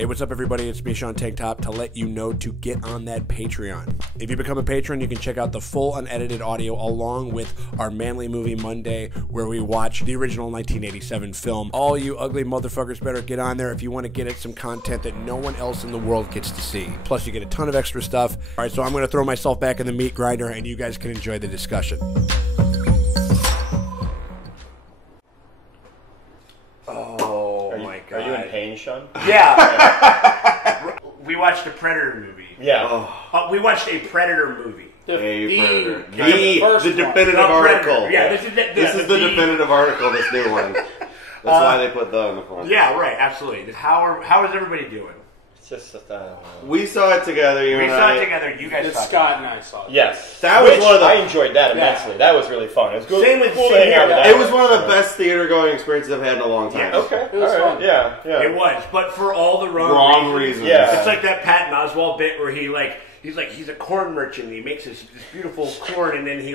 Hey, what's up, everybody? It's me, Sean Tank Top, to let you know to get on that Patreon. If you become a patron, you can check out the full unedited audio along with our Manly Movie Monday, where we watch the original 1987 film. All you ugly motherfuckers better get on there if you want to get at some content that no one else in the world gets to see. Plus, you get a ton of extra stuff. All right, so I'm going to throw myself back in the meat grinder, and you guys can enjoy the discussion. Are you in pain, Sean? Yeah. We watched a Predator movie. Yeah. We watched a Predator movie. The definitive article. Yeah, this is the definitive article, this new one. That's why they put the in the front. Yeah, right, absolutely. How is everybody doing? It's just, I don't know. We saw it together, you and I. We saw it together, you guys saw it. Scott and I saw it. Yes. That was one of the... I enjoyed that immensely. That was really fun. It was cool. Same with cool to hang out with that. It was one of the best theater-going experiences I've had in a long time. Yeah. Okay. It was fun. Yeah. It was, but for all the wrong reasons. Yeah. It's like that Patton Oswalt bit where he's a corn merchant and he makes this beautiful corn and then he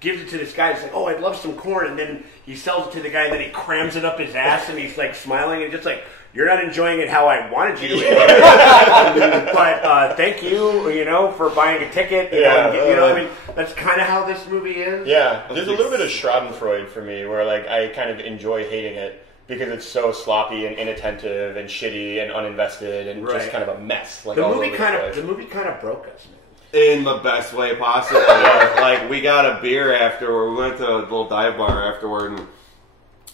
gives it to this guy. He's like, oh, I'd love some corn, and then he sells it to the guy and then he crams it up his ass and he's like smiling and just like, you're not enjoying it how I wanted you to, but thank you, for buying a ticket. I mean, that's kind of how this movie is. Yeah, there's a little bit of Schadenfreude for me, where I kind of enjoy hating it because it's so sloppy and inattentive and shitty and uninvested and just kind of a mess. The movie kind of broke us, man. In the best way possible. We got a beer afterward. We went to a little dive bar afterward, and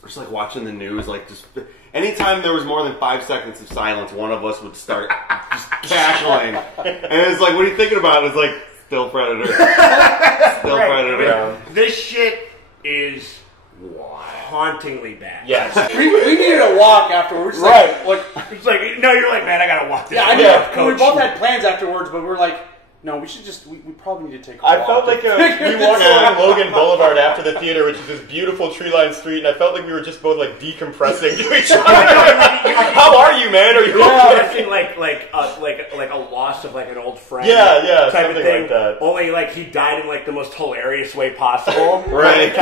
we're just watching the news. Anytime there was more than 5 seconds of silence, one of us would start just cackling. And it's what are you thinking about? It's still Predator. Still Predator. Yeah. This shit is hauntingly bad. Yes. we needed a walk afterwards. Right. No, you're man, I gotta walk this. Yeah, we both had plans afterwards, but we're no, we should we probably need to take a walk. I felt like we walked along Logan Boulevard after the theater, which is this beautiful tree-lined street, and I felt like we were just both decompressing to each other. How are you, man? Are you okay? like a loss of an old friend. Yeah, type something of thing. like that. Only he died in the most hilarious way possible. Right.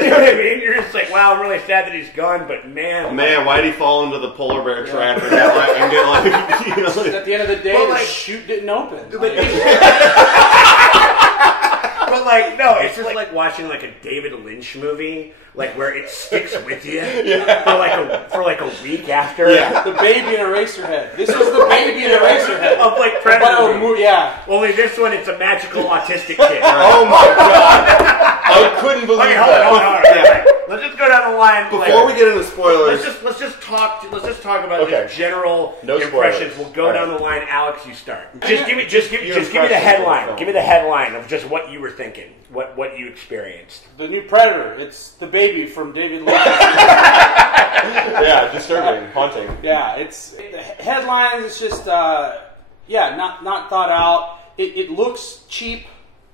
You know what I mean? You're just wow, I'm really sad that he's gone, but man, why'd he fall into the polar bear trap and get At the end of the day, the chute didn't open. But no, it's just like watching a David Lynch movie, where it sticks with you for a week after. Yeah. The Baby in Eraserhead. This was the Baby in Eraserhead of Predator. Yeah. Only this one, it's a magical autistic kid. Oh my god! I couldn't believe that. Hold on. Let's just go down the line. Before we get into spoilers, let's just talk about the general impressions. We'll go down the line. Alex, you start. Just give me the headline. Give me the headline of just what you were thinking, what you experienced. The new Predator. It's the baby from David Lynch. Yeah, disturbing, haunting. Yeah, it's the headlines. It's just not thought out. It looks cheap.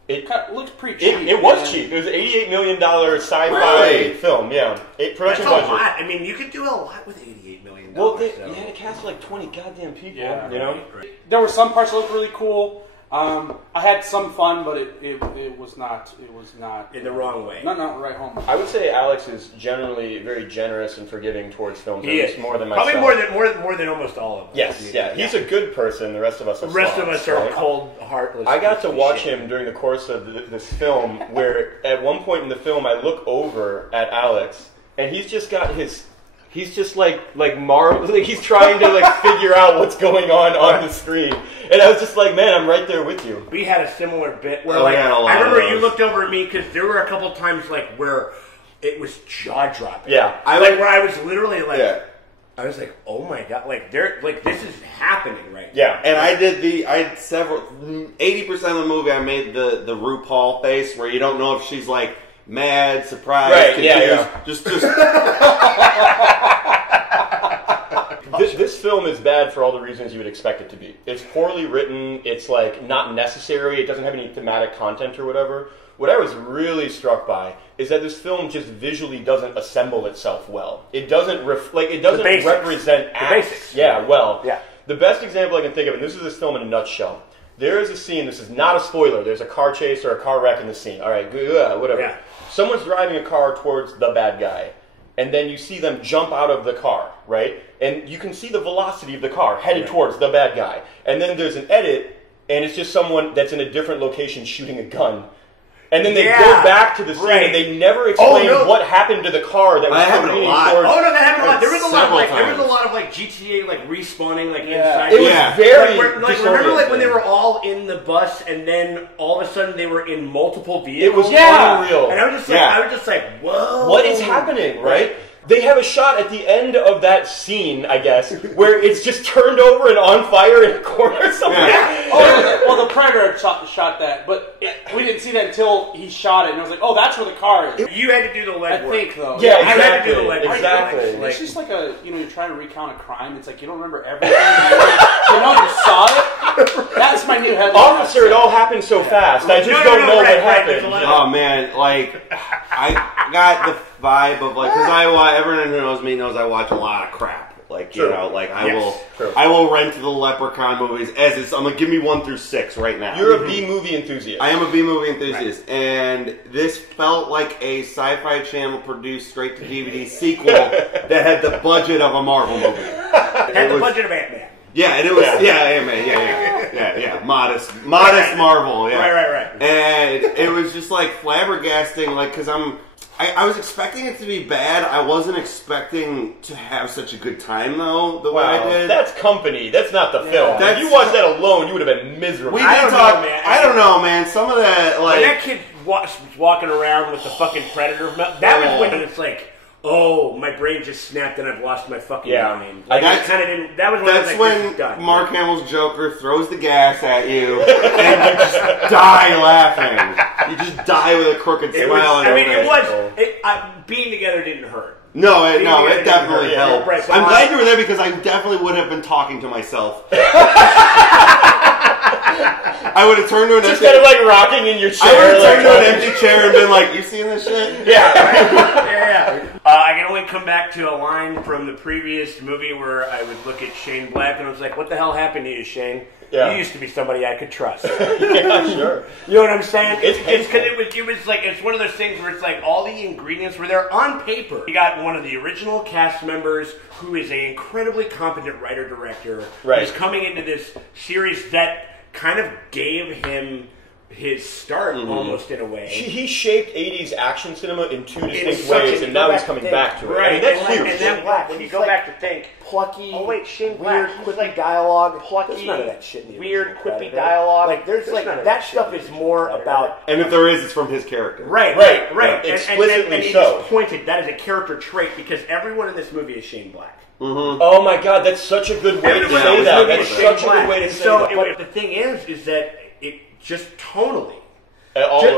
It looks pretty cheap. It was cheap. It was an $88 million sci-fi film. Yeah, production budget. A lot. I mean, you could do a lot with $88 million. Well, you had to cast 20 goddamn people. Yeah, Right. There were some parts that looked really cool. I had some fun, but it was not in the wrong way. Not right home. I would say Alex is generally very generous and forgiving towards film critics, more than myself. Probably more than almost all of us. Yes, yeah. He's a good person. The rest of us are cold, heartless. I got to watch him during the course of this film, where at one point in the film I look over at Alex, and he's just got his. He's just he's trying to figure out what's going on the screen, and I was just man, I'm right there with you. We had a similar bit where I remember you looked over at me because there were a couple times where it was jaw dropping. Yeah, where I was literally I was oh my god, this is happening right now. Yeah, and I had several 80% of the movie. I made the RuPaul face where you don't know if she's mad, surprised, confused. Just. This film is bad for all the reasons you would expect it to be. It's poorly written. It's not necessary. It doesn't have any thematic content or whatever. What I was really struck by is that this film just visually doesn't assemble itself well. It doesn't represent acts. The basics. Yeah, well. Yeah. The best example I can think of, and this is this film in a nutshell. There is a scene. This is not a spoiler. There's a car chase or a car wreck in the scene. All right, whatever. Yeah. Someone's driving a car towards the bad guy. and then you see them jump out of the car, right? And you can see the velocity of the car headed towards the bad guy. And then there's an edit, and it's just someone that's in a different location shooting a gun. And then they go back to the scene, and they never explain what happened to the car that was happened a lot. towards. Oh no, that happened a lot. There was a lot of like, times. there was a lot of like GTA like respawning like inside. It was very like remember like when they were all in the bus, and then all of a sudden they were in multiple vehicles. It was unreal. And I was just like, whoa, what is happening, right? They have a shot at the end of that scene, I guess, where it's just turned over and on fire in a corner somewhere. Yeah. Well, the Predator shot that, but we didn't see that until he shot it, and I was like, oh, that's where the car is. You had to do the legwork. I think, though. Yeah, I had to do the exactly. legwork. Exactly. It's just like you're trying to recount a crime. It's like you don't remember everything. You saw it. That's my new headline. Officer, it all happened so fast. I just don't know what happened. Oh man, like I got the vibe of like because everyone who knows me knows I watch a lot of crap. Like you know, like I will rent the Leprechaun movies as it's. I'm gonna give me 1 through 6 right now. You're a B movie enthusiast. I am a B movie enthusiast, and this felt like a Sci-Fi Channel produced straight to DVD sequel that had the budget of a Marvel movie. Had the budget of Ant-Man. Yeah, and it was Ant-Man. Yeah. Modest Marvel. Yeah. Right. And it was just like flabbergasting, like because I was expecting it to be bad. I wasn't expecting to have such a good time, though, the way I did. That's company. That's not the film. If you watched that alone, you would have been miserable. I don't know, man. Some of that, like... When that kid was walking around with the fucking Predator, that was when it's like, oh, my brain just snapped and I've lost my fucking mind. Like, that's when Mark Hamill's Joker throws the gas at you and you just die laughing. You just die with a crooked smile on your face. Being together didn't hurt. No, it definitely helped. I'm glad you were there because I definitely would have been talking to myself. I would have turned to an empty... Instead of like rocking in your chair. I would have turned to an empty chair and been like, you seeing this shit? Yeah. I can only come back to a line from the previous movie where I would look at Shane Black and I was like, what the hell happened to you, Shane? Yeah. You used to be somebody I could trust. Yeah, sure. You know what I'm saying? It's because it was like, it's one of those things where it's like all the ingredients were there on paper. You got one of the original cast members who is an incredibly competent writer-director who's coming into this series that kind of gave him his start almost in a way. He shaped 80s action cinema in 2 distinct ways, and now he's coming back to it. Right. I mean, that's huge. And then Black, when you go back to think, plucky, Shane Black, weird, quippy dialogue, plucky, none of that shit. Weird, quippy dialogue. Like there's like that stuff is more about. And if there is, it's from his character. Right. Explicitly and he so. just pointed that is a character trait because everyone in this movie is Shane Black. Mm-hmm. Oh my God, that's such a good way to say that. That's such a good way to say that. But the thing is that it just tonally.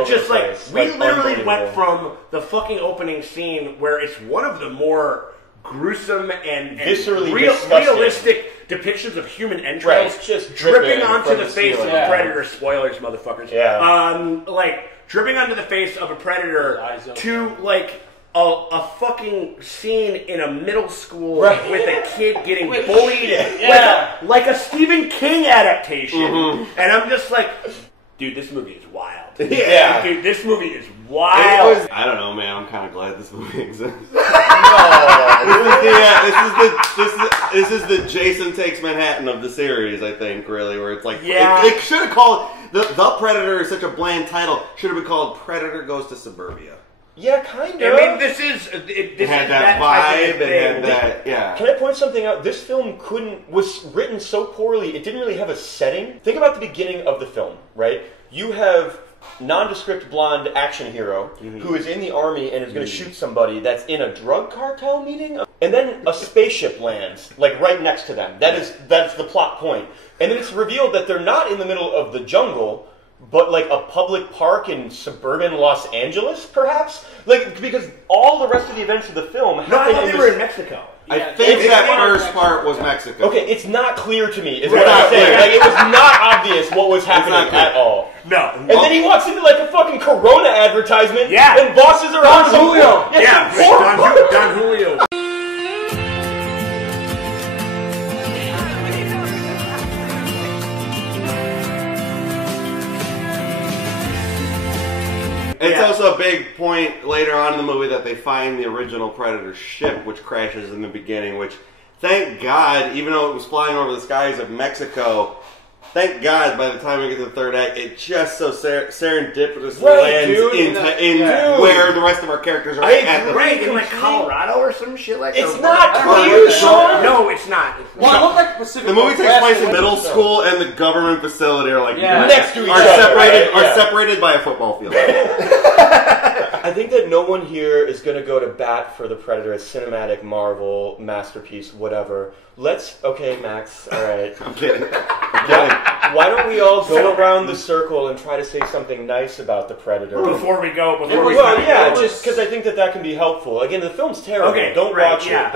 Just like we literally went from the fucking opening scene where it's one of the more gruesome and viscerally realistic depictions of human entrails, just dripping onto the face of a predator. Spoilers, motherfuckers. Yeah. Like dripping onto the face of a predator to like a fucking scene in a middle school with a kid getting bullied, like a Stephen King adaptation, and I'm just like. Dude, this movie is wild. Yeah. Dude, this movie is wild. I don't know, man. I'm kind of glad this movie exists. This is the Jason Takes Manhattan of the series, I think, really, where it's like... It should have called... The Predator is such a bland title. Should have been called Predator Goes to Suburbia. Yeah, kind of. I mean, this had that vibe. It had that, Can I point something out? This film was written so poorly, it didn't really have a setting. Think about the beginning of the film, right? You have nondescript blonde action hero who is in the army and is going to shoot somebody that's in a drug cartel meeting, and then a spaceship lands, like right next to them. That's the plot point. And then it's revealed that they're not in the middle of the jungle, but like a public park in suburban Los Angeles, perhaps? Like, because all the rest of the events of the film happen I thought they were in Mexico. I think that first part was Mexico. Okay, it's not clear to me, is what I'm saying. Like, it was not obvious what was happening at all. No. And then he walks into like a fucking Corona advertisement, Yeah. and bosses are on some... Julio. Don Julio. It's also a big point later on in the movie that they find the original Predator ship, which crashes in the beginning, which, thank God, even though it was flying over the skies of Mexico, thank God by the time we get to the third act, it just so serendipitously lands in where the rest of our characters are at the in like Colorado or some shit like that. It's not clear, Sean. No, it's not. Well, it looked like Pacific. The movie takes place in middle school, and the government facility are like next to each other. Separated by a football field. I think that no one here is going to go to bat for the Predator as cinematic, Marvel, masterpiece, whatever. Okay, Max, all right. I'm kidding. Why don't we all go around the circle and try to say something nice about the Predator? Before we go, just because I think that can be helpful. Again, the film's terrible. Okay, don't watch it.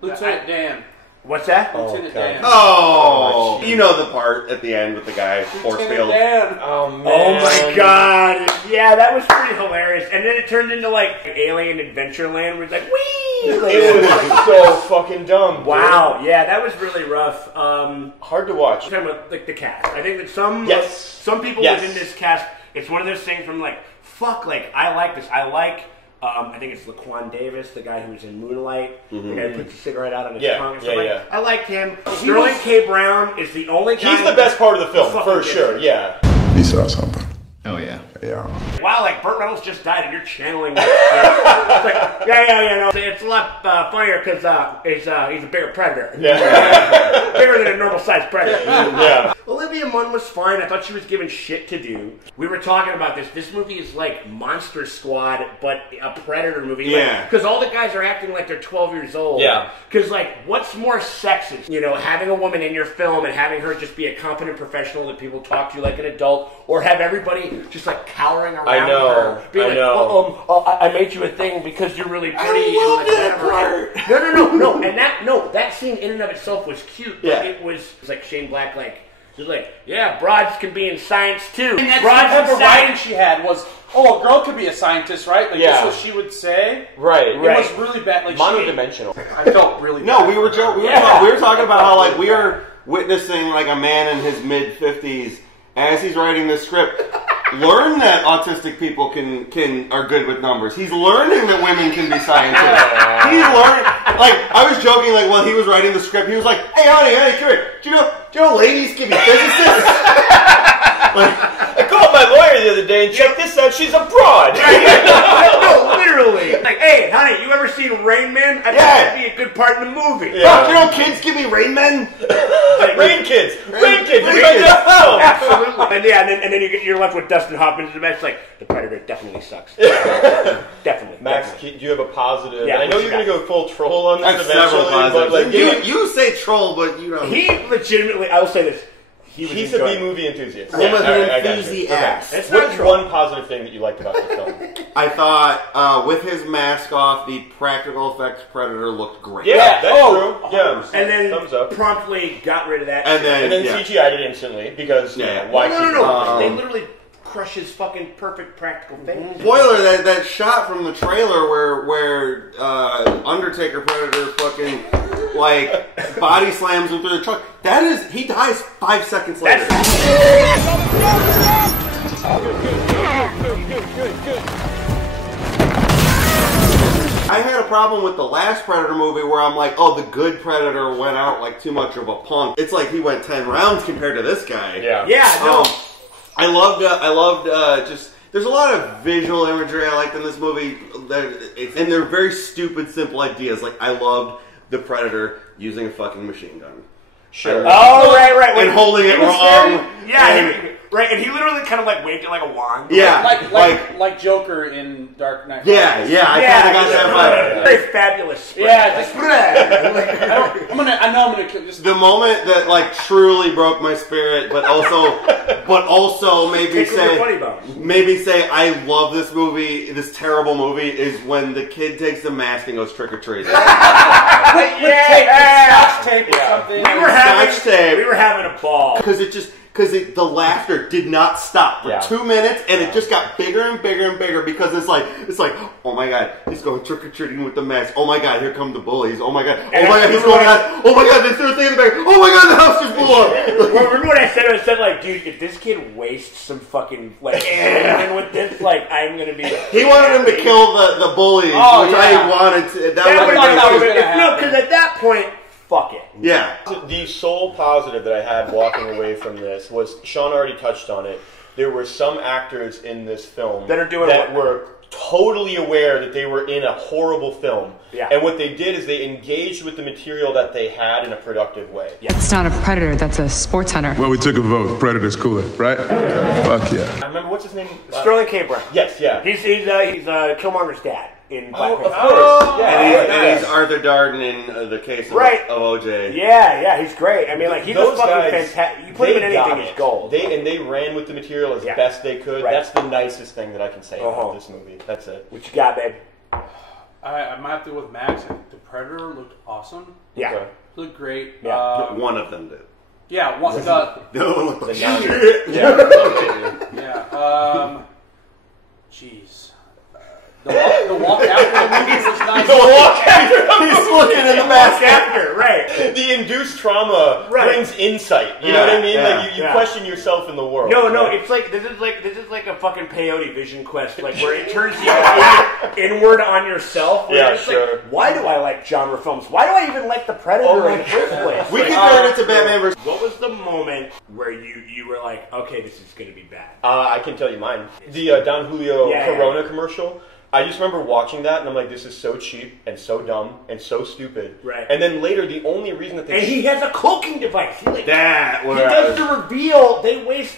Lieutenant Dan. What's that? Lieutenant Dan. Oh, you know the part at the end with the guy, force field. Oh, man. Oh, my God. Yeah, that was pretty hilarious. And then it turned into, like, Alien Adventureland, where it's like, whee! It was so fucking dumb. Wow. Dude. Yeah, that was really rough. Hard to watch. I'm talking about, like, the cast. I think that some people within this cast, it's one of those things from, like, fuck, like, I like this. I like... I think it's Laquan Davis, the guy who was in Moonlight, the guy who puts the cigarette out on his tongue. And stuff I like him. Sterling K. Brown is the only guy. He's the best part of the film, for sure. Yeah. He saw something. Oh yeah. Yeah. Wow, like Burt Reynolds just died and you're channeling that. It's like, no. It's a lot funnier because he's a bigger predator. Yeah. Bigger than a normal sized predator. Yeah. Olivia Munn was fine. I thought she was given shit to do. We were talking about this. This movie is like Monster Squad, but a Predator movie. Yeah. Because all the guys are acting like they're 12 years old. Yeah. Because, like, what's more sexist? You know, having a woman in your film and having her just be a competent professional that people talk to like an adult, or have everybody just, like, cowering around her. Being I made you a thing because you're really pretty. I love that part. No. And that scene in and of itself was cute. But it was like Shane Black, like, she was like, yeah, broads can be in science too. And that's the type of writing she had was, a girl could be a scientist, right? Like, that's what she would say. Right. It was really bad. Like, monodimensional. I felt really bad. No, we were joking. We were talking about how, like, we are witnessing, like, a man in his mid-50s as he's writing this script. Learn that autistic people are good with numbers. He's learning that women can be scientists. He's learning. Like, I was joking, like, while he was writing the script, he was like, hey, honey, come here. Do you know ladies can be physicists? I called my lawyer the other day and check this out. She's a broad. No, literally. Like, hey, honey, you ever seen Rain Man? I think that'd be a good part in the movie. Yeah. You know kids can be Rain Men? Rain kids. Absolutely. And then you're left with Dustin Hoffman in the match. Like, the Predator definitely sucks. Definitely. Max, do you have a positive? Yeah, I know you're going to go full troll on this several eventually, positives. but like, you say troll, but you know. He legitimately, I will say this. He's a B-movie enthusiast. Enthusiast. What's one positive thing that you liked about the film? I thought, with his mask off, the practical effects Predator looked great. Yeah, that's true. Yeah. And then thumbs up. Promptly got rid of that and shit. then CGI'd it instantly because why? No. They literally crush his fucking perfect practical face. Spoiler, that shot from the trailer where Undertaker Predator fucking like body slams him through the truck. That is, he dies 5 seconds later. Good. I had a problem with the last Predator movie where I'm like, oh, the good Predator went out like too much of a punk. It's like he went 10 rounds compared to this guy. Yeah. I loved just, there's a lot of visual imagery I liked in this movie, and they're very stupid, simple ideas. Like, I loved the Predator using a fucking machine gun. Sure. Oh, right. And holding it wrong. Right, and he literally kind of like waved it like a wand. Yeah. Like Joker in Dark Knight. Yeah, I kind of got that vibe. Very fabulous. Yeah, just I know I'm gonna kill this. The moment that like truly broke my spirit, but also made me say I love this movie, this terrible movie, is when the kid takes the mask and goes trick or treating. Scotch tape or something. We were having scratch tape. We were having a ball. Because the laughter did not stop for 2 minutes, and it just got bigger and bigger and bigger because it's like, oh my god, he's going trick or treating with the mask. Oh my god, here come the bullies. Oh my god, he's going out. Oh my god, there's third thing in the back. Oh my god, the house just blew up. Remember what I said? I said like, dude, if this kid wastes some fucking like semen with this, like, I'm gonna be. He wanted him to kill the bullies, which I wanted to. No, because at that point. Fuck it. Yeah. The sole positive that I had walking away from this was, Sean already touched on it, there were some actors in this film that were totally aware that they were in a horrible film. Yeah. And what they did is they engaged with the material that they had in a productive way. Yeah. It's not a predator, that's a sports hunter. Well, we took a vote. Predator's cooler, right? Fuck yeah. I remember, what's his name? Sterling K. Brown. Yes, yeah. He's Killmonger's dad. In Black Panther. Of course. And he's Arthur Darden in the case of OJ. Yeah, he's great. I mean, like, he's those a fucking guys, fantastic. You put him in anything, he's gold. They ran with the material as best they could. Right. That's the nicest thing that I can say about this movie. That's it. What you got, babe? I might have to go with Max. The Predator looked awesome. Yeah. Okay. Looked great. Yeah. One of them did. Yeah, one. The other one looked like shit. Yeah. Jeez. The walk after the movie was nice. The walk after he's looking in the mask after, right? The induced trauma brings insight. You know what I mean? Like you question yourself in the world. No, it's like this is like a fucking peyote vision quest, like where it turns you inward on yourself. Yeah, it's like, why do I like genre films? Why do I even like the Predator in the first place? We compared it to Batman vs. What was the moment where you were like, okay, this is going to be bad? I can tell you mine. The Don Julio Corona commercial. I just remember watching that, and I'm like, this is so cheap, and so dumb, and so stupid. Right. And then later, the only reason that they... And he has a cloaking device. He that does the reveal. They waste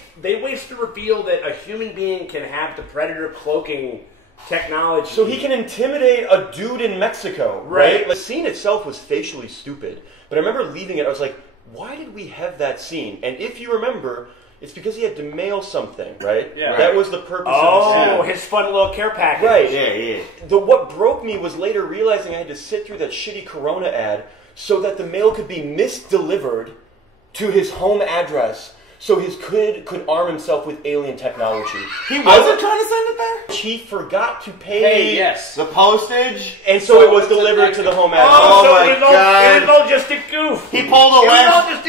the reveal that a human being can have the Predator cloaking technology. So he can intimidate a dude in Mexico, right? The scene itself was facially stupid. But I remember leaving it, I was like, why did we have that scene? And if you remember... It's because he had to mail something, right? Yeah. That was the purpose of the scene. Oh, his fun little care package. Right. Yeah. What broke me was later realizing I had to sit through that shitty Corona ad so that the mail could be misdelivered to his home address so his kid could arm himself with alien technology. He wasn't trying to send it there? He forgot to pay the postage, and so it was delivered to the home address. Oh my God. It was all just a goof. He pulled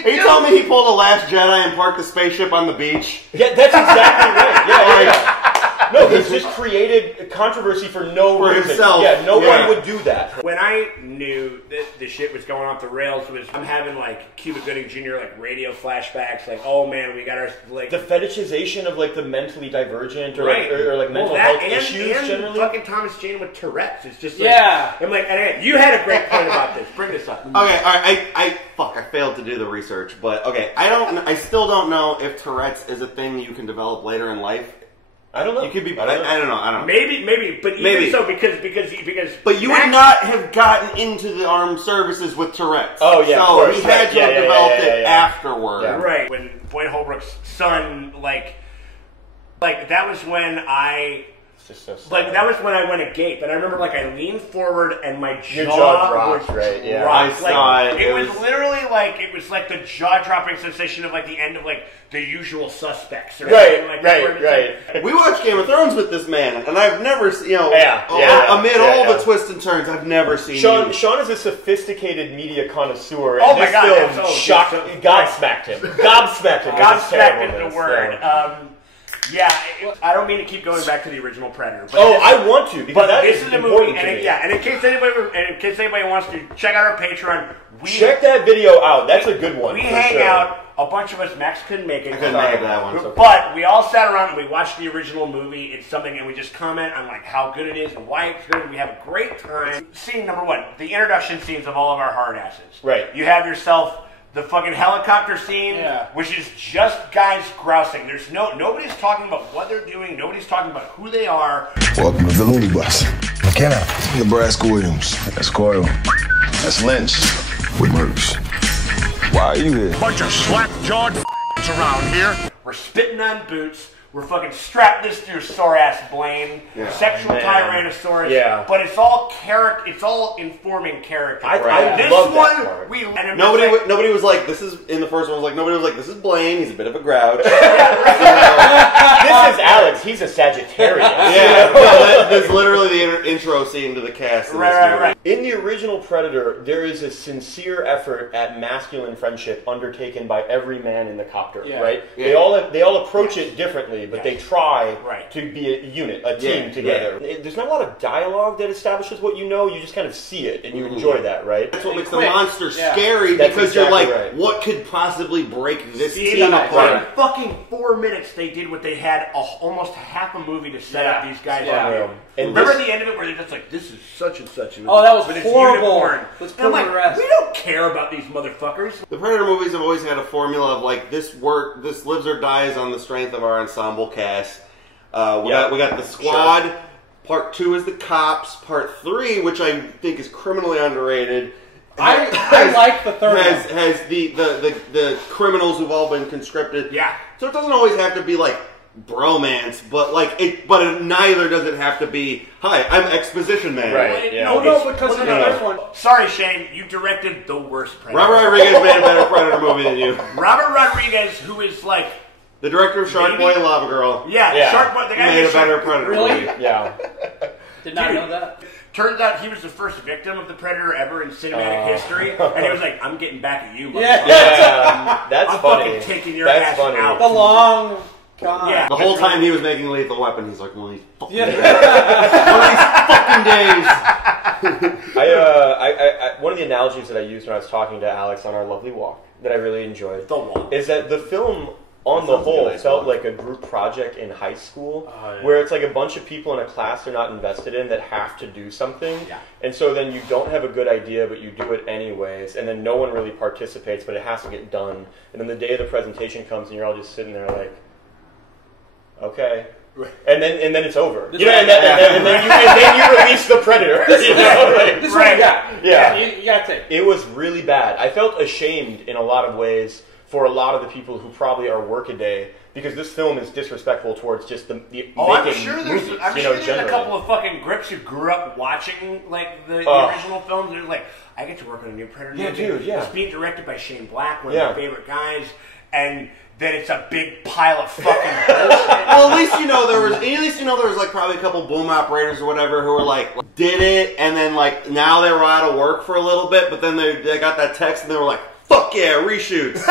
He told me he pulled a Last Jedi and parked the spaceship on the beach. Yeah, that's exactly right. Yeah. No, he's just created controversy for no reason. Himself. Yeah, no one would do that. When I knew that the shit was going off the rails, I'm having like Cuba Gooding Jr. like radio flashbacks, like, oh man, we got our like the fetishization of like the mentally divergent or or like mental health issues and generally. Fucking Thomas Jane with Tourette's. It's just like, I'm like, and you had a great point about this. Bring this up. Okay, all right. I failed to do the research, but okay, I still don't know if Tourette's is a thing you can develop later in life. I don't know. You could be. I don't know. Maybe, but even so, because. But you would not have gotten into the armed services with Tourette's. Oh yeah, so he had to have developed it afterward. Yeah. Right. When Boyd Holbrook's son, like that was when I. That was when I went agape, and I remember I leaned forward and my jaw dropped, was right? Yeah, I saw it. It was literally it was like the jaw-dropping sensation of the end of The Usual Suspects, or right. We watched Game of Thrones with this man, and I've never, amid all the twists and turns, I've never seen. Sean is a sophisticated media connoisseur. Oh and my God! Film shocked, gobsmacked him. Gobsmacked him. Gobsmacked is the word. Yeah, I don't mean to keep going back to the original Predator. But I want to, because that this is a movie, and in case anybody wants to check out our Patreon, check that video out. That's a good one. We hang out. A bunch of us. Max couldn't make it. I couldn't make that one. But we all sat around and we watched the original movie. It's something, and we just comment on how good it is and why it's good. We have a great time. Scene number one: the introduction scenes of all of our hard asses. Right. You have yourself. The fucking helicopter scene, which is just guys grousing. There's nobody's talking about what they're doing. Nobody's talking about who they are. Welcome to the Looney Bus. McKenna. Nebraska Williams. That's Coyle. That's Lynch. With Merks. Why are you here? Bunch of slack-jawed around here. We're spitting on boots. we're fucking strap this to your sore ass Blaine, sexual Tyrannosaurus. Yeah. But it's all character. It's all informing character. I love that part. Nobody was like, this is in the first one. Was like nobody was like, this is Blaine. He's a bit of a grouch. This is Alex. He's a Sagittarius. That's literally the intro scene to the cast. Right. In the original Predator, there is a sincere effort at masculine friendship undertaken by every man in the copter. Right? Yeah. They all approach it differently, but they try to be a unit, a team together. There's not a lot of dialogue that establishes what you know. You just kind of see it, and you enjoy that, right? That's what makes the monster scary, because you're like, what could possibly break this team apart? In fucking 4 minutes, they did what they had almost half a movie to set up these guys up. And remember the end of it where they're just like, this is such and such. Oh, that was horrible. Let's put the rest. We don't care about these motherfuckers. The Predator movies have always had a formula of like, this lives or dies on the strength of our ensemble cast. We got the squad. Sure. Part 2 is the cops. Part 3, which I think is criminally underrated. I like the third one. Has the criminals who've all been conscripted. Yeah. So it doesn't always have to be like bromance, but neither does it have to be, hi, I'm exposition man. Right. Yeah. No, because in the first one. Sorry, Shane, you directed the worst Predator. Robert Rodriguez made a better Predator movie than you. Robert Rodriguez, who is like the director of Shark Boy and Lava Girl. Yeah. Shark Boy. The guy made a better Predator movie. Yeah. Did not know that. Turns out he was the first victim of the Predator ever in cinematic history, and he was like, "I'm getting back at you, motherfucker. That's I'm funny. fucking taking your ass out." The long con. Yeah. The whole time he was making Lethal Weapon, he's like, one of these fucking days. One of these fucking days. One of the analogies that I used when I was talking to Alex on our lovely walk that I really enjoyed is that the film, on the whole, felt like a group project in high school, where it's like a bunch of people in a class they're not invested in that have to do something, and so then you don't have a good idea, but you do it anyways, and then no one really participates, but it has to get done, and then the day of the presentation comes, and you're all just sitting there like, okay. And then it's over. And then you release the Predator. You gotta take. It was really bad. I felt ashamed in a lot of ways for a lot of the people who probably are workaday, because this film is disrespectful towards just the I'm sure there's a couple of fucking grips who grew up watching like the original films, and they're like, I get to work on a new Predator movie. Dude, It's being directed by Shane Black, one of my favorite guys, and then it's a big pile of fucking bullshit. Well, at least you know there was like probably a couple boom operators or whatever who were like did it, and then like now they were out of work for a little bit, but then they got that text and they were like, fuck yeah, reshoots.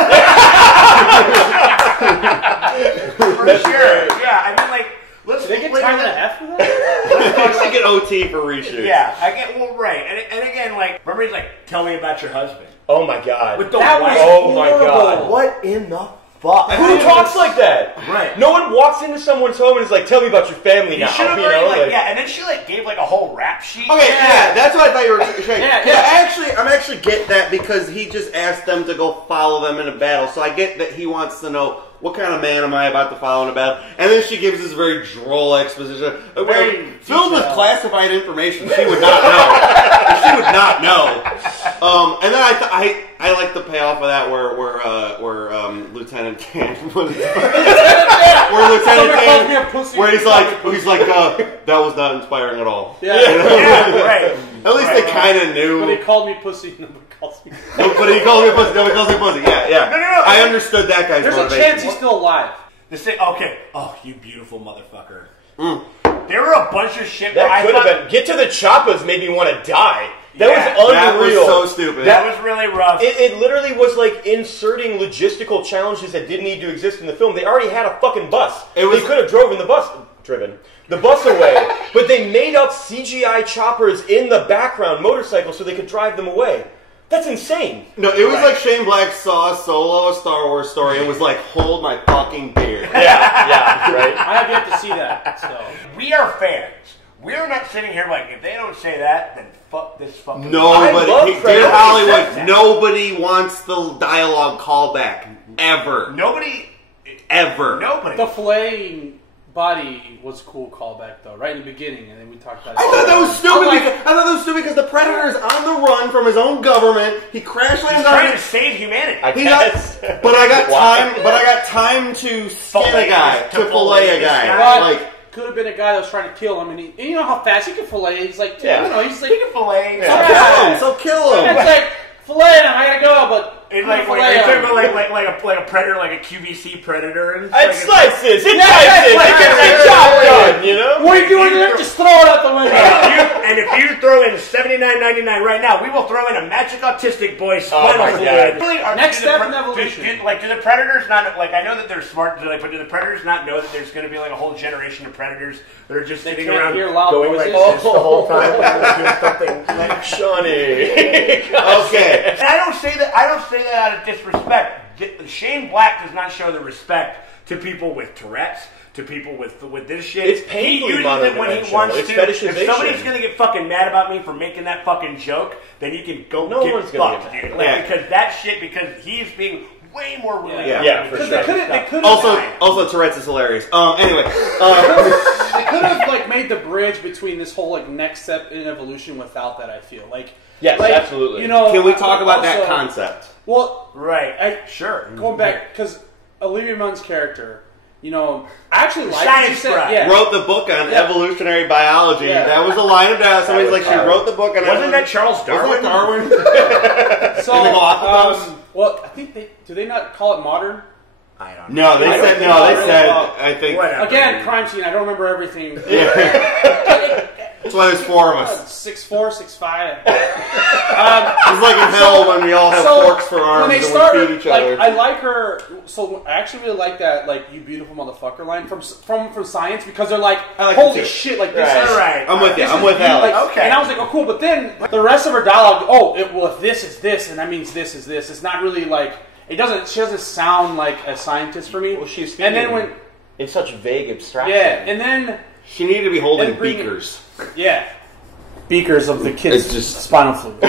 For sure. Yeah, I mean, like, let's. Did they get time and a half for that? They get OT for reshoots. Yeah, right. And again, like, remember he's like, tell me about your husband. Oh my god. With the my god. What in the fuck? Who talks like that? Right. No one walks into someone's home and is like, tell me about your family now. Should have and then she like gave like a whole rap sheet. Okay, that's what I thought you were saying. I'm actually get that, because he just asked them to go follow them in a battle, so I get that he wants to know, what kind of man am I about to follow in a battle? And then she gives this very droll exposition. Filled with classified information she would not know. She would not know. And then I like the payoff of that where Lieutenant Dan where he's like that was not inspiring at all. Right. At least they kind of knew. But he called me pussy. Nobody calls me. But he called me pussy. Nobody calls me pussy. Yeah. No. I understood that guy's There's motivation. a chance he's still alive. Okay. Oh, you beautiful mother. There were a bunch of shit that could have been. Get to the choppas made me want to die. That was unreal. That was so stupid. That was really rough. It literally was like inserting logistical challenges that didn't need to exist in the film. They already had a fucking bus. They could have driven the bus away, but they made up CGI choppers in the background, motorcycles, so they could drive them away. That's insane. No, it was like Shane Black saw Solo, a Star Wars story, and was like, hold my fucking beer. Yeah, right. I have yet to see that. So we are fans. We're not sitting here like, if they don't say that, then fuck this fucking... Nobody, dear Hollywood, nobody wants the dialogue callback. Ever. Nobody... Ever. Nobody. The flaying body was a cool callback, though, right in the beginning, and then we talked about it. I thought that was stupid because the Predator is on the run from his own government. He crash lands on trying to save humanity. But I got time to skin a guy, to fillet a guy. Could have been a guy that was trying to kill him, and you know how fast he can fillet. He's like, he can fillet. So kill him. And it's like, fillet him, I gotta go, but it's like a predator, like a QVC predator. And it slices, it dices, it gets a job done, you know? What are you doing there? Just throw it out the window. And if you throw in $79.99 right now, we will throw in a Magic Autistic Boy spinal fluid. Next step in evolution. Do the predators not, like, I know that they're smart, but do the predators not know that there's going to be like a whole generation of predators that are just sitting around going like this the whole time, doing something like Shawnee. Okay. And I don't say that out of disrespect. Shane Black does not show the respect to people with Tourette's, to people with this shit. It's painfully He uses it when he wants to. fetishization. If somebody's gonna get fucking mad about me for making that fucking joke, then you can go get fucked, dude. Like, because that shit, because he's being way more willing. Yeah, for sure. They could Also, Tourette's is hilarious. Anyway, they could have like made the bridge between this whole like next step in evolution without that. I feel like. Yes, absolutely. You know, can we talk about that concept? Well, right. Sure. Going back, because Olivia Munn's character, you know, I actually like Shining what you said. Sprout. Yeah. Wrote the book on evolutionary biology. Yeah. That was a line of dialogue. Somebody's like, she wrote the book on. Wasn't that Charles Darwin? Wasn't that Darwin? So, well, I think do they not call it modern? I don't know. No, they said. I think whatever. Again, crime scene. I don't remember everything. That's why there's four of us. 6'4", 6'5". It's like in hell when we all have forks for arms when they and started, we feed each other. I like her. So I actually really like that, like, "you beautiful motherfucker" line from Science, because they're like, holy shit, like this is right. I'm with you. I'm with Alex. Like, okay. And I was like, oh, cool. But then the rest of her dialogue, if this is this, and that means this is this. It's not really like she doesn't sound like a scientist for me. Well, she's and then in such vague abstraction. Yeah, and then she needed to be holding beakers. Yeah. Beakers of the kid's It's just spinal fluid.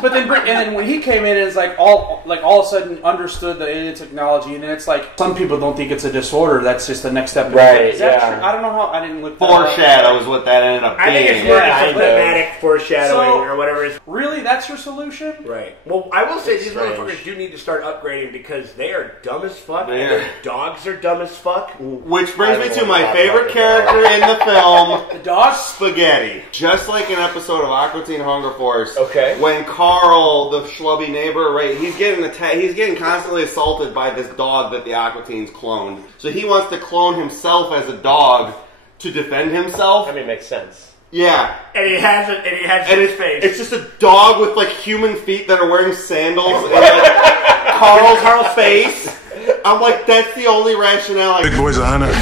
But then when he came in, it's like all of a sudden understood the alien technology, and then it's like some people don't think it's a disorder. That's just the next step. Right? Is that true? I don't know how. I didn't look. Foreshadow is what that ended up being. I think it's more thematic foreshadowing or whatever it is. Really, that's your solution? Right. Well, I will say these motherfuckers do need to start upgrading because they are dumb as fuck. And their dogs are dumb as fuck. Which brings me to my favorite character in the film, the dog, Spaghetti. Just like an episode of Aqua Teen Hunger Force. Okay. When Carl, the schlubby neighbor, right, he's getting constantly assaulted by this dog that the Aqua Teens cloned. So he wants to clone himself as a dog to defend himself. I mean, it makes sense. Yeah. And he has it, and he has his face. It's just a dog with like human feet that are wearing sandals and like Carl's face. I'm like, that's the only rationale. Big boy's a hunter.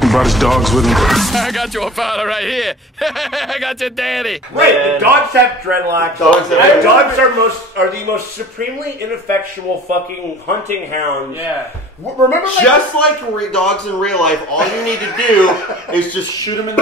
He brought his dogs with him. I got your father right here. I got your daddy. Right, the dogs have dreadlocks. Dogs are the most supremely ineffectual fucking hunting hounds. Yeah. Remember, just like dogs in real life, all you need to do is just shoot them in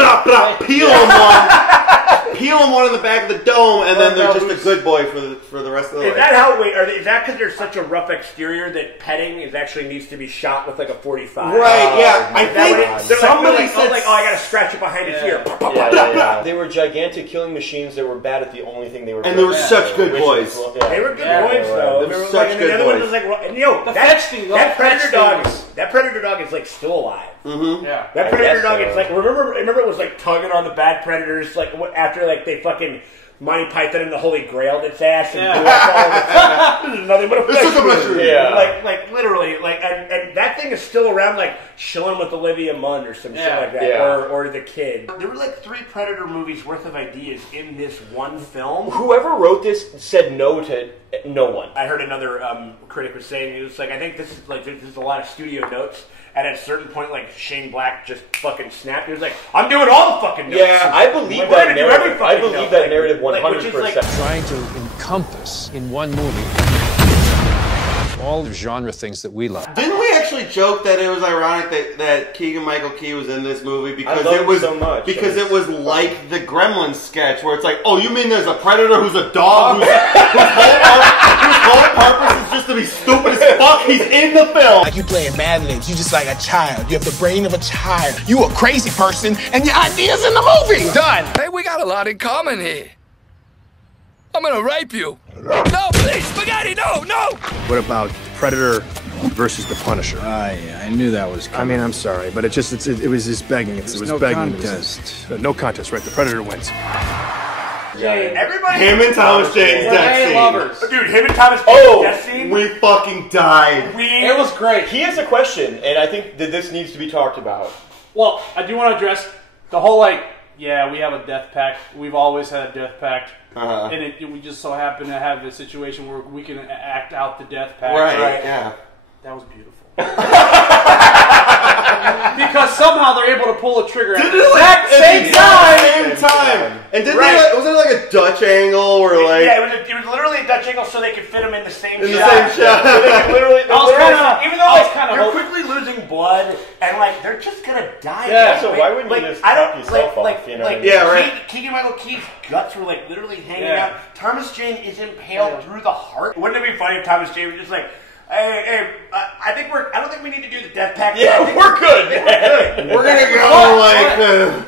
peel them one in the back of the dome, and then they're just a good boy for the rest of the life. Is that how? Wait, is that because they're such a rough exterior that petting actually needs to be shot with like a 45? Right. Yeah. I think somebody said, "Oh, I got to scratch it behind his ear." Yeah. They were gigantic killing machines that were bad at the only thing they were. And they were such good boys. They were good boys, though. They were such good boys. That Predator Dog is like still alive. Mm-hmm. Yeah. That Predator Dog is like remember it was like tugging on the bad predators like after like they fucking Monty Python and the Holy Grailed its ass and blew up all the this is nothing but a fish. Yeah. Like literally and that thing is still around like chilling with Olivia Munn or some shit like that. Yeah. Or the kid. There were like 3 Predator movies worth of ideas in this one film. Whoever wrote this said no to no one. I heard another critic was saying it was like I think this is a lot of studio notes. And at a certain point, like, Shane Black just fucking snapped. He was like, I'm doing all the fucking notes. Yeah, I believe that narrative. I believe that narrative 100%. Trying to encompass in one movie all the genre things that we love. Didn't we actually joke that it was ironic that Keegan-Michael Key was in this movie because it was so much. Because it was like the Gremlins sketch where it's like, oh, you mean there's a predator whose a dog whose whole purpose is just to be stupid as fuck? He's in the film. Like you playing maddling. You just like a child. You have the brain of a child. You a crazy person, and your idea's in the movie. Done. Hey, we got a lot in common here. I'm gonna rape you. No, please, spaghetti, no, no! What about Predator versus the Punisher? Yeah, I knew that was coming. I mean, I'm sorry, but it was just begging. It was no begging. contest. No contest, right? The Predator wins. Everybody. Him and Thomas Jane's death scene. Lovers. Dude, him and Thomas Jane's death scene. We fucking died. It was great. He has a question, and I think that this needs to be talked about. Well, I do want to address the whole, like, yeah, we have a death pact. We've always had a death pact. And we just so happen to have a situation where we can act out the death pact. Right, yeah. That was beautiful. Because somehow they're able to pull a trigger at the exact same time. And didn't they, was it like a Dutch angle where like... Yeah, it was literally a Dutch angle so they could fit them in the same shot. In the same shot. So they could literally... even though like, they're quickly losing blood and like they're just gonna die. Yeah. So why wouldn't you just knock yourself off, you know? Keegan-Michael Key's guts were like literally hanging out. Thomas Jane is impaled through the heart. Wouldn't it be funny if Thomas Jane was just like, Hey, I don't think we need to do the death pact. Yeah, we're good. We're gonna go like.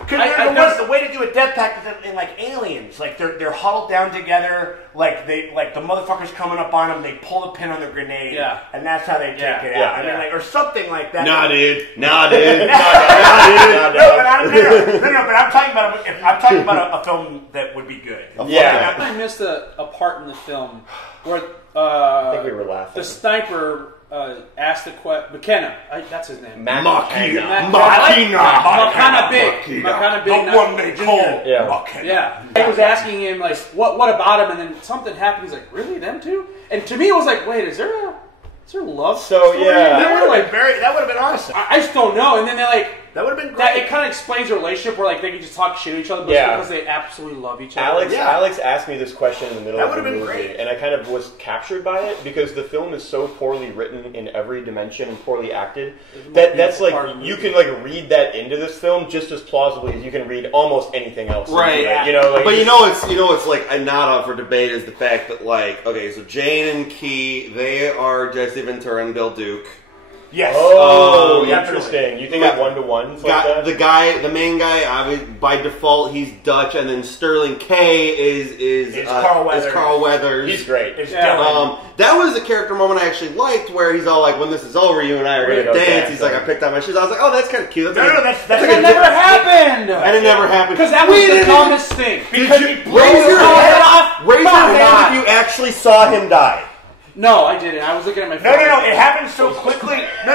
Because the way to do a death pact is in like Aliens, like they're huddled down together, like the motherfuckers coming up on them, they pull the pin on their grenade, and that's how they take it out. I mean, like, or something like that. Nah, dude. No, but I'm talking about a film that would be good. Yeah, I missed a part in the film where. I think we were laughing. The sniper asked the question. McKenna, that's his name. Makina Big. The one they call. Yeah. He was asking him like, what about him? And then something happened. He's like, really, them two? And to me, it was like, wait, is there love story? That would have been awesome. I just don't know. And then they're like. That would have been great. It kind of explains their relationship where like they can just talk shit to each other because they absolutely love each other. Alex asked me this question in the middle of the movie, great. and I kind of was captured by it because the film is so poorly written in every dimension and poorly acted that's like you can like read that into this film just as plausibly as you can read almost anything else. Right. You know, like, but it's like a not up for debate is the fact that like so Jane and Key, they are Jesse Ventura and Bill Duke. Yes. Oh, interesting. You think it's 1-to-1? The main guy, by default, he's Dutch, and then Sterling K is Carl Weathers. He's great. That was a character moment I actually liked, where he's all like, "When this is over, you and I are going to dance." He's like, "I picked out my shoes." I was like, "Oh, that's kind of cute." That never happened. And it never happened because that was the dumbest thing. Because you raise your hand if you actually saw him die. No, I didn't. I was looking at my phone. No. It happened so quickly. No.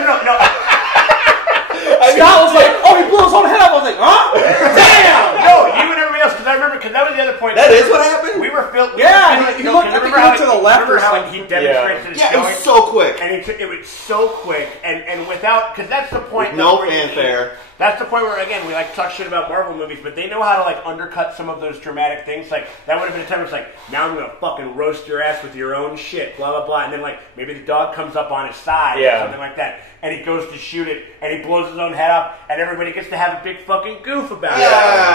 Scott was like, "Oh, he blew his own head off." I was like, "Huh? Damn!" No, you and everybody else, because I remember, because that was the other point. That is what happened? We were filming. Yeah, he looked to the left. Remember how he demonstrated his it was so quick. And it was so quick, and without, because that's the point. With no fanfare. That's the point where, again, we like to talk shit about Marvel movies, but they know how to like undercut some of those dramatic things. Like, that would have been a time where it's like, now I'm going to fucking roast your ass with your own shit, blah, blah, blah. And then, like, maybe the dog comes up on his side or something like that, and he goes to shoot it, and he blows his own head off, and everybody gets to have a big fucking goof about it.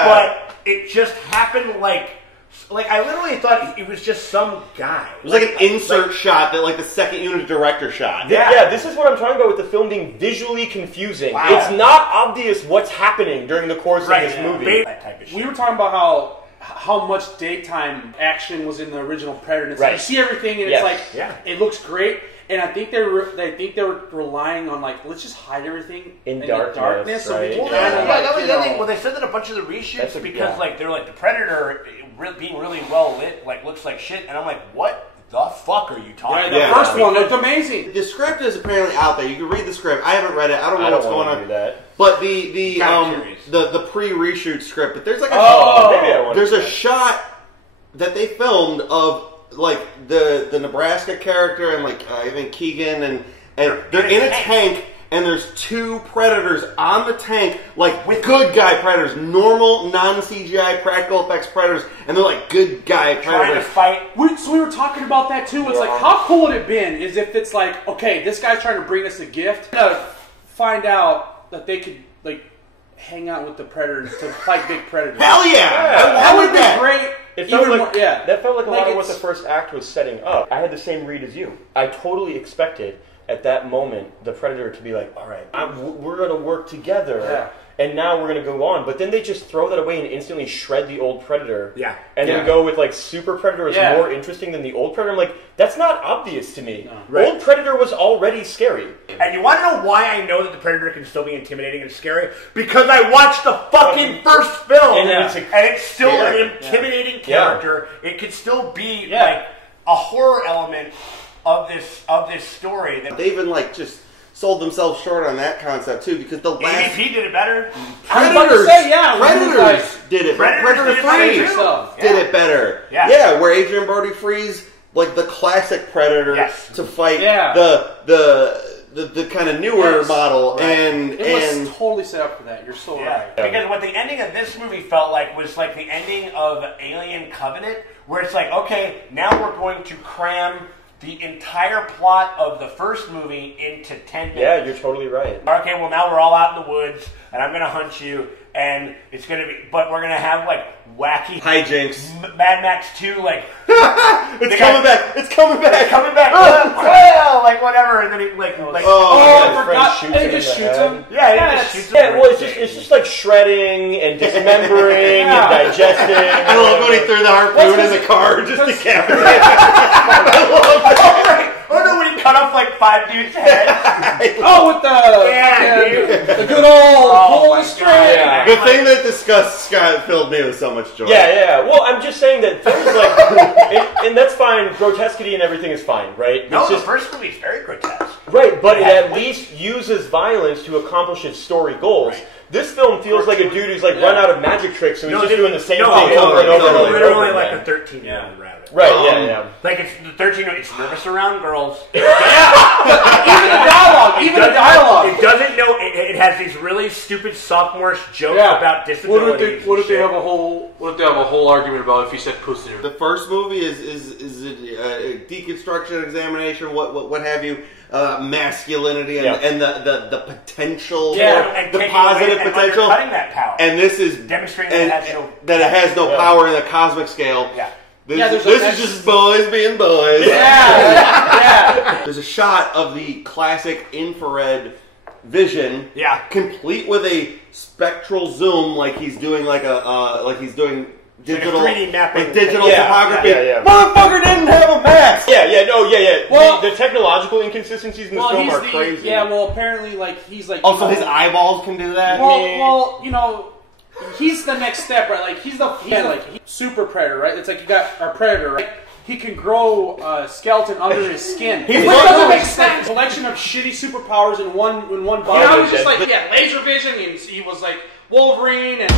But it just happened like I literally thought it was just some guy. It was like an insert shot that like the second unit director shot. Yeah, this is what I'm talking about with the film being visually confusing. Wow. It's not obvious what's happening during the course of this movie. That type of shit. We were talking about how much daytime action was in the original Predator. Like, you see everything and it's like it looks great. And I think they were relying on like, let's just hide everything in darkness. So we can that was the other thing. Well, they said that a bunch of the reshoots because like they're like the Predator being really well lit, like looks like shit, and I'm like, what the fuck are you talking about? The first one looked amazing. The script is apparently out there. You can read the script. I haven't read it. I don't know what's going on. Do that. But the pre-reshoot script. But there's like there's a shot that they filmed of like the Nebraska character and like I think Keegan and they're in a tank. And there's two predators on the tank, like with good guy predators, normal, non-CGI, practical effects predators, and they're like good guy predators. Trying to fight. So we were talking about that too. It's like, how cool would it have been is if it's like, okay, this guy's trying to bring us a gift. Find out that they could like hang out with the predators to fight big predators. Hell yeah! That would be great. It felt that felt like a lot of what the first act was setting up. I had the same read as you. I totally expected at that moment the Predator to be like, all right, we're going to work together, and now we're going to go on. But then they just throw that away and instantly shred the old Predator. Yeah. And then go with like Super Predator is more interesting than the old Predator. I'm like, that's not obvious to me. No. Right. Old Predator was already scary. And you want to know why I know that the Predator can still be intimidating and scary? Because I watched the fucking first film, and it's still an intimidating character. It could still be like a horror element of this story. That they even like just sold themselves short on that concept too, because the last AVP did it better. Predators did it. Predator 3 did it better. Yeah, where Adrian Brody frees like the classic Predator to fight the kind of newer model, and it was totally set up for that. You're so right. Because what the ending of this movie felt like was like the ending of Alien Covenant, where it's like, okay, now we're going to cram the entire plot of the first movie into 10 minutes. Yeah, you're totally right. Okay, well now we're all out in the woods, and I'm going to hunt you, and it's going to be, but we're going to have like wacky hijinks. Mad Max 2, like it's coming back. It's coming back. It's coming back. Like whatever, and then he like I forgot. And he just shoots him. Yeah, he just shoots him. Yeah, well, it's just like shredding and dismembering and digesting. I love when he threw the harpoon in the car just decapitate. I love that. Oh no, when he cut off like 5 dudes' heads. With the good old pull string. Yeah. The thing that disgusts Scott filled me with so much joy. Yeah. Well, I'm just saying that films like, and that's fine. Grotesquity and everything is fine, right? No, the first movie is very grotesque. Right, but it at least uses violence to accomplish its story goals. Right. This film feels like a dude who's like run out of magic tricks, so he's just doing the same thing over and over and over. Literally like a 13-year-old rabbit. Right, yeah. Like it's the 13-year-old, it's nervous around girls. Even the dialogue. It doesn't know. It has these really stupid sophomorish jokes about disabilities. What if they have a whole argument about if he said pussy? The first movie is a deconstruction examination, what have you. Masculinity and the potential, the positive potential, that power. And this is demonstrating that it has no power in the cosmic scale. Yeah. This is just boys being boys. There's a shot of the classic infrared vision, complete with a spectral zoom, like he's doing digital, like 3D mapping, like digital photography. Motherfucker didn't have a mask. Well, the technological inconsistencies in this film are crazy. Yeah, well, apparently, like he's like. Also, his eyeballs can do that. Well, you know. He's the next step, right? Like he's super Predator, right? It's like you got our Predator, right? He can grow a skeleton under his skin. Which doesn't make sense. A collection of shitty superpowers in one body. I was just like, laser vision. He was like Wolverine and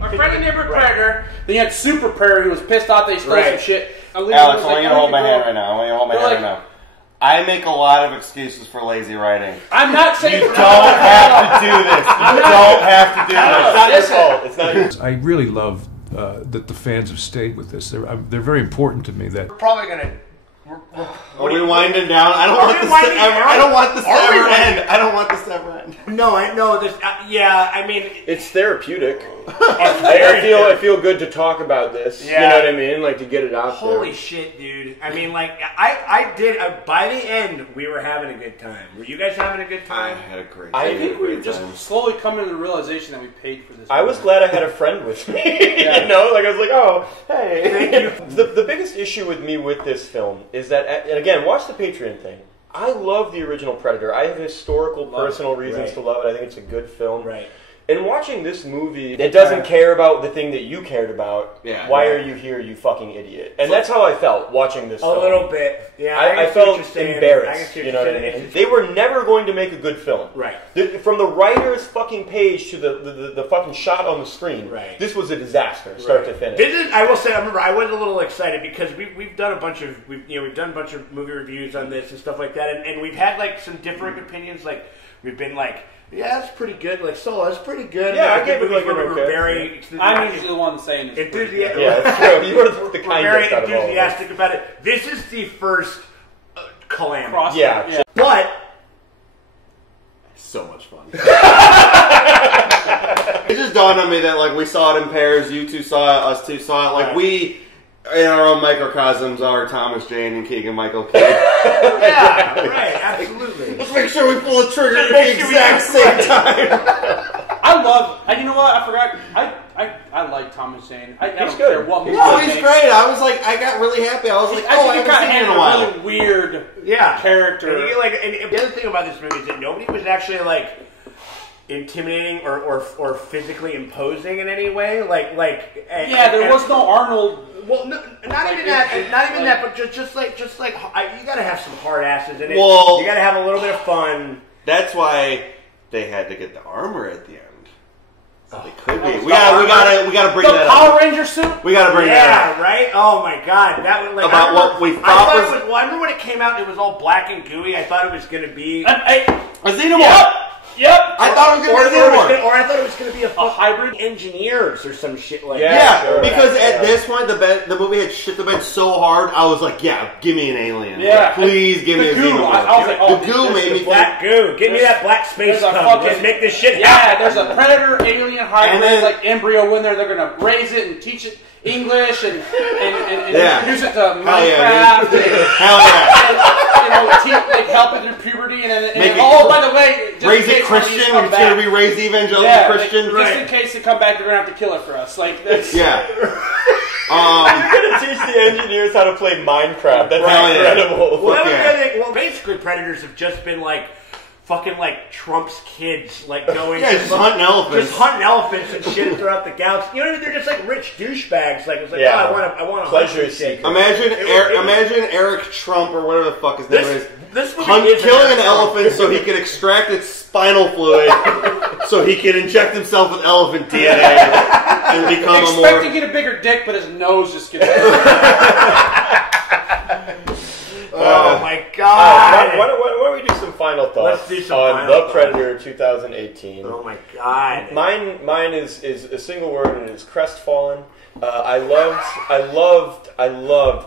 our friendly neighbor Predator. Then you had Super Predator who was pissed off they stole some shit. Alex, I want you to hold my hand right now. I make a lot of excuses for lazy writing. I'm not saying you don't have to do this. You don't have to do this. It's not your fault. It's not your. I really love that the fans have stayed with this. They're very important to me. That we're probably gonna. Are we winding down? I don't want this to ever. I don't want this to ever end. I don't want this to ever end. No, I know this. I mean, it's therapeutic. I feel good to talk about this. Yeah. You know what I mean? Like to get it out there. Holy shit, dude! I mean, like I did. By the end, we were having a good time. Were you guys having a good time? I had a great. I think we were just slowly coming to the realization that we paid for this. I was glad I had a friend with me. You know, like I was like, oh, hey. Thank you. The biggest issue with me with this film is that, and again, watch the Patreon thing. I love the original Predator. I have historical, personal reasons to love it. I think it's a good film. Right. And watching this movie that doesn't care about the thing that you cared about, why are you here, you fucking idiot? And that's how I felt watching this film. A little bit. Yeah, I felt embarrassed. You know what I mean? They were never going to make a good film. Right. From the writer's fucking page to the fucking shot on the screen, this was a disaster, start to finish. I will say, I remember I was a little excited because we've done a bunch of movie reviews on this and stuff like that, and we've had like some different opinions. Like we've been like, yeah, that's pretty good. Like Solo, that's pretty good. Yeah, I gave it like very. I'm usually the one saying it's enthusiastic. Yeah, that's true. You were the kindest out of all. Very enthusiastic about it. This is the first calamity. Yeah, but so much fun. It just dawned on me that like we saw it in pairs. You two saw it. Us two saw it. Like we in our own microcosms are Thomas Jane and Keegan-Michael Key. Yeah, right, absolutely. Let's make sure we pull the trigger at the exact same time. You know what? I forgot. I like Thomas Jane. I don't He's care good. what movie No, he he's makes. great. I was like, I got really happy. I was like, oh, I haven't seen him in a while. A really weird character. And the other thing about this movie is that nobody was actually like intimidating or physically imposing in any way. There was no Arnold. Well, no, not even that, but just like you got to have some hard asses in it. Well, you got to have a little bit of fun. That's why they had to get the armor at the end. So they could be. We gotta bring that up. The Power Ranger suit. We gotta bring that up. Yeah, right. Oh my God, that was like about what we thought was. I remember when it came out, it was all black and gooey. I thought it was going to be a Xenomorph. Yep. I thought it was going to be or I thought it was going to be a hybrid engineers or some shit like that. Yeah, because at this point, the movie had shit the bed so hard, I was like, yeah, give me an alien. Yeah. Please give me a Xenomorph. I was like, the goo made me black goo. Give me that black space cum. Let's make this shit happen. There's a Predator alien hybrid embryo in there. They're going to raise it and teach it English and introduce it to Minecraft. Hell yeah. And help it through puberty and by the way, just raise it Christian. It's going to be raised evangelical Christian. Just in case they come back, they're going to have to kill it for us. That's You're going to teach the engineers how to play Minecraft. That's incredible. Well, basically, Predators have just been like fucking like Trump's kids, like going just hunting elephants, and shit throughout the galaxy. You know what I mean? They're just like rich douchebags. Like it's like, I want to pleasure seeker. Imagine Eric Trump or whatever the fuck his name is. Killing an elephant so he can extract its spinal fluid, so he can inject himself with elephant DNA and become expect to get a bigger dick, but his nose just gets. Oh my God! Why don't we do some final thoughts? Let's do some on The Predator 2018. Oh my God! Mine is a single word, and it's crestfallen. I loved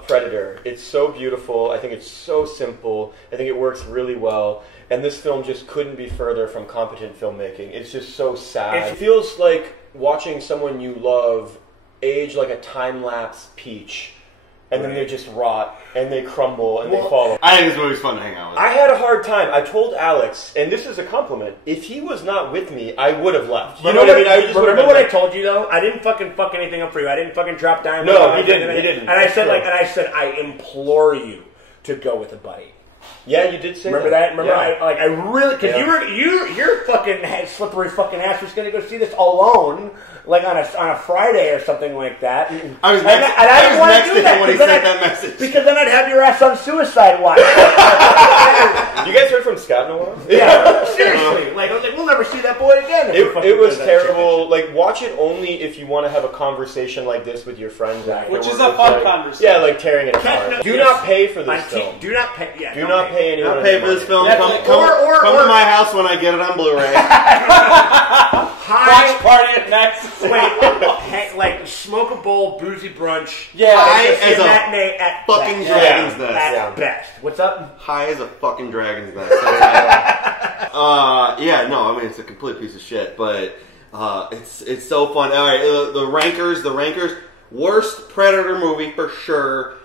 Predator. It's so beautiful. I think it's so simple. I think it works really well. And this film just couldn't be further from competent filmmaking. It's just so sad. It feels like watching someone you love age like a time-lapse peach. And then they just rot, and they crumble, and they fall apart. I think this movie's fun to hang out with. I had a hard time. I told Alex, and this is a compliment, if he was not with me, I would have left. You know what I mean? Remember what I told you, though? I didn't fucking fuck anything up for you. I didn't fucking drop down. No, he didn't. And I said, I implore you to go with a buddy. Yeah, you did say Remember that? Remember, I really, because your fucking slippery fucking ass was going to go see this alone, like on a Friday or something like that. I was next to him when he sent that message. Because then I'd have your ass on suicide watch. You guys heard from Scott in a while? Yeah, seriously. I was like, we'll never see that boy again. It was terrible. Like, watch it only if you want to have a conversation like this with your friends. Which is a fun conversation. Yeah, like tearing it apart. Do not pay for this film. Do not pay. Yeah, do not pay anyone. Not pay for this film. Come to my house when I get it on Blu-ray. Watch party at Nexus. Wait, like smoke a bowl, boozy brunch. Yeah, high as a matinee at fucking dragon's nest. At best. What's up? High as a fucking dragon's nest. Yeah, no, I mean it's a complete piece of shit, but it's so fun. All right, the rankers. Worst Predator movie for sure,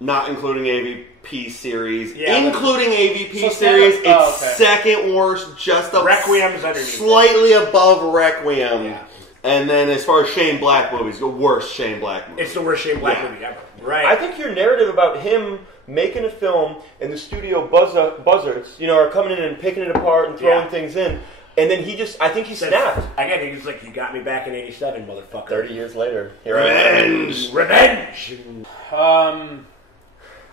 not including AVP series. Yeah, including AVP series, it's second worst, just a Requiem's underneath slightly above Requiem. Yeah. And then as far as Shane Black movies, the worst Shane Black movie. It's the worst Shane Black movie ever. Right. I think your narrative about him making a film and the studio buzzards, are coming in and picking it apart and throwing things in. And then I think he snapped. Again, he was like, you got me back in 87, motherfucker. 30 years later. Revenge!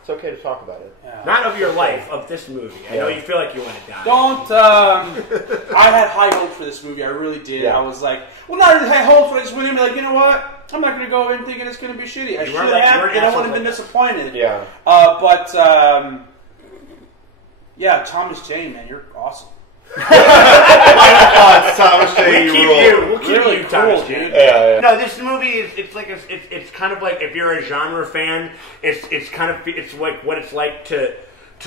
It's okay to talk about it. Yeah. Not of your life, of this movie. I know you feel like you want to die. I had high hopes for this movie. I really did. Yeah. I was like, not really high hopes, but I just went in and be like, you know what? I'm not going to go in thinking it's going to be shitty. I should have, and I wouldn't have been disappointed. Yeah. Thomas Jane, man, you're awesome. Thomas Jane, We'll keep really you, cool, Thomas dude. Jane. Yeah. No, this movie it's kind of like, if you're a genre fan, it's like what it's like to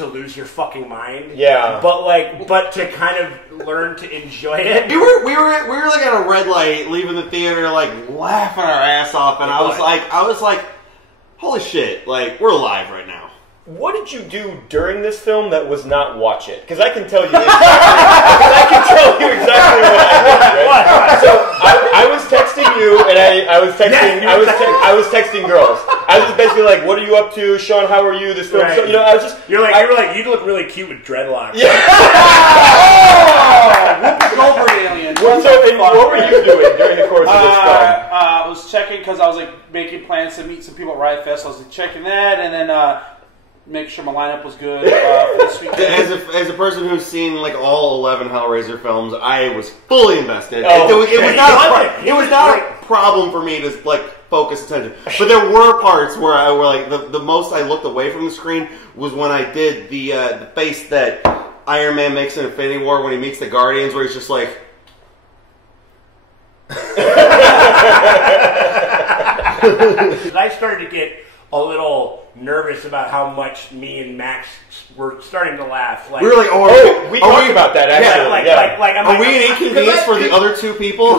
lose your fucking mind. Yeah. But to kind of learn to enjoy it. We were like at a red light, leaving the theater, like laughing our ass off, and I was like, holy shit, like, we're alive right now. What did you do during this film that was not watch it? Because I can tell you exactly, what I did. Right? So I was texting you, and I was texting girls. I was just basically like, "What are you up to, Sean? How are you? This film." Right. So, I was just you were like, you look really cute with dreadlocks. Yeah. Whoopi Goldberg alien. What were you doing during the course of this film? I was checking because I was like making plans to meet some people at Riot Fest. I was like, checking that, and then make sure my lineup was good for this weekend. As a person who's seen like all 11 Hellraiser films, I was fully invested. Oh, it was not a problem for me to like focus attention, but there were parts where I were like the most I looked away from the screen was when I did the face that Iron Man makes in Infinity War when he meets the Guardians, where he's just like. I started to get a little nervous about how much me and Max were starting to laugh. Like, we were like, we talked about that actually. Are we an inconvenience for the other two people?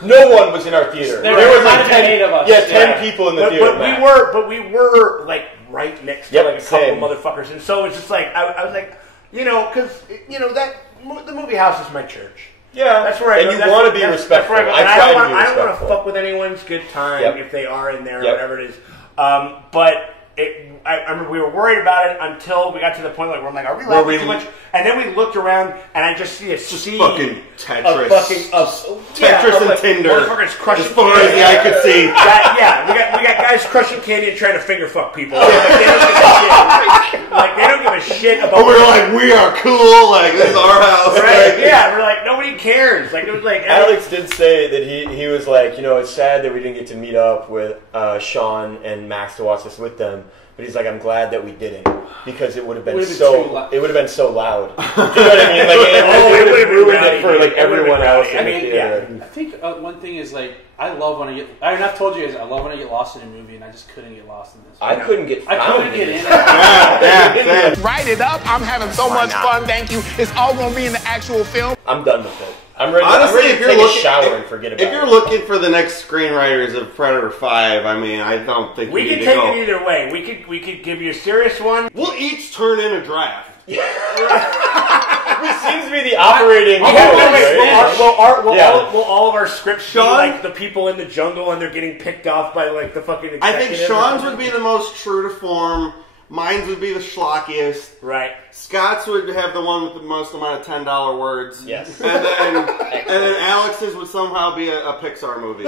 No one was in our theater. There was like 10 of us. Yeah, 10 people in the theater. But we were like right next to like a couple of motherfuckers, and so it's just like I was like, because that the movie house is my church. Yeah, that's where I and you want to be respectful. I don't want to fuck with anyone's good time if they are in there or whatever it is. But I remember we were worried about it until we got to the point where I'm like, are we laughing too much? And then we looked around, and I just see a scene fucking Tetris, Tetris and Tinder, motherfuckers crushing as far as the eye could see. We got guys crushing candy and trying to finger fuck people. Like, they don't give a shit. Like, they don't give a shit about. But we're like, we are cool. Like, this is our house. Right? Like, yeah, we're like, nobody cares. Like, it was like Alex did say that he was like, it's sad that we didn't get to meet up with Sean and Max to watch this with them. But he's like, I'm glad that we didn't, because it would have been so loud. You know what I mean? Like, it would have ruined it for like everyone else in the theater. I think one thing is like, I love when I get. I've told you guys, I love when I get lost in a movie, and I just couldn't get lost in this. I couldn't get in it. Yeah. Write it up. I'm having so much fun. Thank you. It's all gonna be in the actual film. I'm done with it. I'm ready. Honestly, I'm ready to take a shower and forget about it. If you're looking for the next screenwriters of Predator 5, I mean, I don't think we need to go. We could take it either way. We could give you a serious one. We'll each turn in a draft. Which seems to be the operating. Will all of our scripts be like the people in the jungle and they're getting picked off by like the fucking executive? I think Sean's would be the most true to form. Mine would be the schlockiest. Right. Scott's would have the one with the most amount of $10 words. Yes. And then Alex's would somehow be a Pixar movie.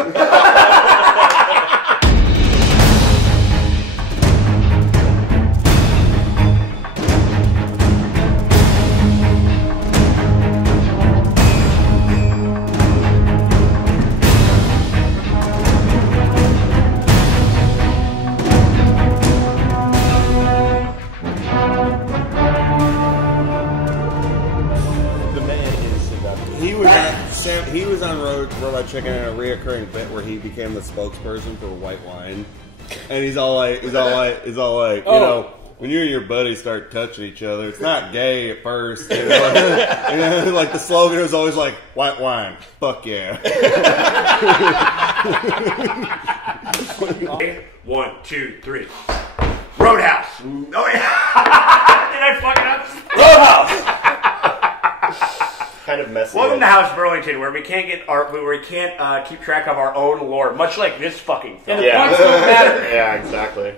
He was on Robot Chicken in a reoccurring bit where he became the spokesperson for white wine, and he's all like, when you and your buddies start touching each other, it's not gay at first. And like the slogan was always like, white wine, fuck yeah. 1, 2, 3. Roadhouse. Oh yeah. Did I fuck it up? Roadhouse. Kind of messy. Welcome to House Burlington, where we can't keep track of our own lore, much like this fucking film. Yeah, exactly.